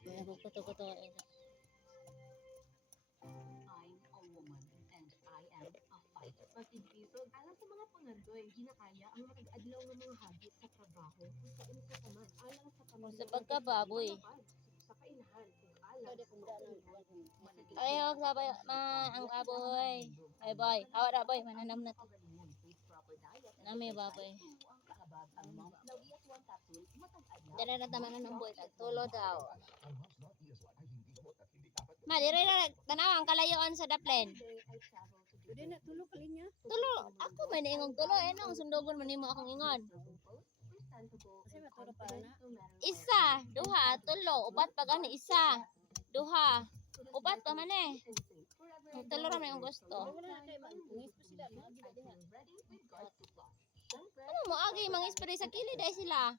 May ako kuto-kuto. I'm a woman and I am a fighter. Pag-ibisog, alam sa mga pangandoy, ginakaya ang matag-adlaw ng mga habit sa trabaho. Kung sa inyo ka man, alang sa pamilya. Sa pagkababoy. Sa kainahan, kung alang sa pamilya. Ayaw sabay ang baboy. Ay boy, hawa na boy, mananam na to. Nami baboy. Dala na taman ng boy, tulo daw. Ma, dire na tanaw ang kalayoan sa Daplen. Pwede na tulo kalinya. Tulo, ako man ingong tulo nong sundugon man nimo akong ingon. Kasi maturo pa na. Isa, duha, tulo, upat pa gani isa. Duha, upat pa man eh. Tulo ra man yung gusto. Wala na kay mangis pa sila mga gila diha. Ano mo agi mangispray sa kilid ay sila.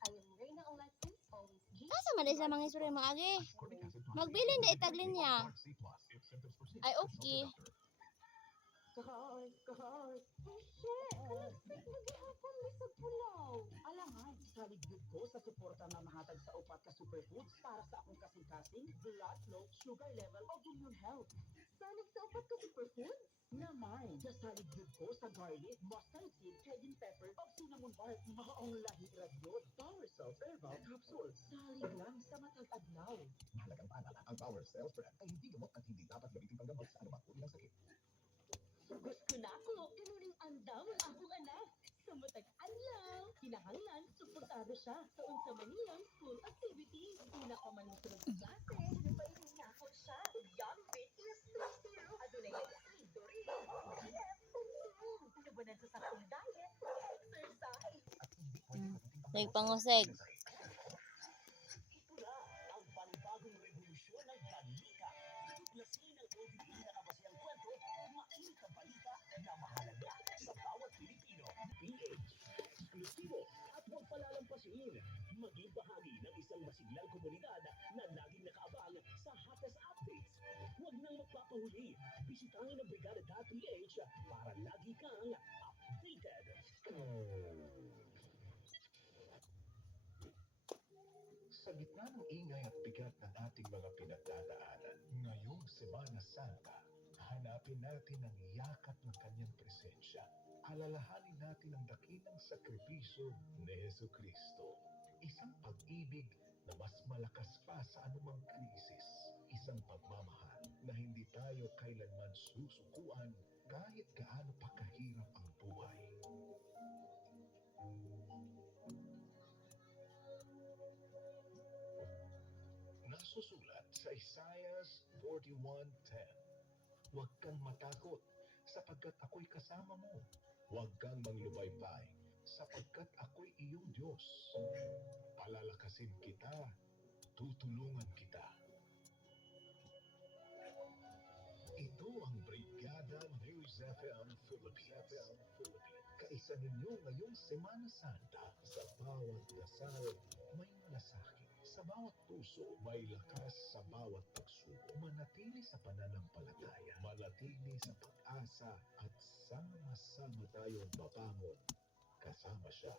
Asa man sila mangispray mo agi? Magbilin na itaglin niya. Ay okay. Kahoy. Oh shit! Maghihapon mi sa pulaw. Alangan, saligid ko sa suporta na mahatag sa upat ka superfoods para sa akong kasing-kasing, blood flow, sugar level, o immune health. Salig sa upat ka superfood? Naman, saligid ko sa garlic, mustard seed, cayenne pepper, o cinnamon bark, maong lahi radyot, power cells, herbal capsule. Salig lang sa matag-adlaw. Mahalagang paalala, ang Power Cells brand ay hindi gamot at hindi dapat gamitin panggamot sa anumang uri ng sakit. Gusto na ako, kanuning andam ang akong anak. Sa matag adlaw, kinahanglan, suportado siya sa unsa man niyang school activities. Una ka man sunod sa klase, napailin na ako siya. Young Fitness 3-0. Adunay ay Dory, GF, nabanan sa sakong diet, exercise. Nagpanguseg. Ito na ang panibagong revolusyon ng balita. Tuklasin ang OVP na kabasihang kwento, mainit na balita na mahalaga sa bawat Pilipino. PH, eksklusibo at huwag palalampasin. Maging bahagi ng isang masiglang komunidad na laging nakaabang sa hottest updates. Huwag nang magpapahuli. Bisitahin ang Brigada.ph para lagi kang updated. Sa gitna ng ingay at bigat ng ating mga pinagdadaanan, ngayong Semana Santa, hanapin natin ang yakap ng kanyang presensya. Alalahanin natin ang dakilang sakripisyo ni Jesucristo. Isang pag-ibig na mas malakas pa sa anumang krisis. Isang pagmamahal na hindi tayo kailanman susukuan kahit gaano pa kahirap ang buhay. Nasusulat sa Isaiah 41:10. Huwag kang matakot, sapagkat ako'y kasama mo. Huwag kang manglubaybay, sapagkat ako'y iyong Diyos. Palalakasin kita, tutulungan kita. Ito ang Brigada News FM Philippines. Kaisa ninyo ngayong Semana Santa. Sa bawat dasal, may malasakit. Sa bawat puso, may lakas. Sa bawat pagsubok, manatili sa pananampalataya. Manatili sa pag-asa at sama-sama tayong babangon. Kasama siya.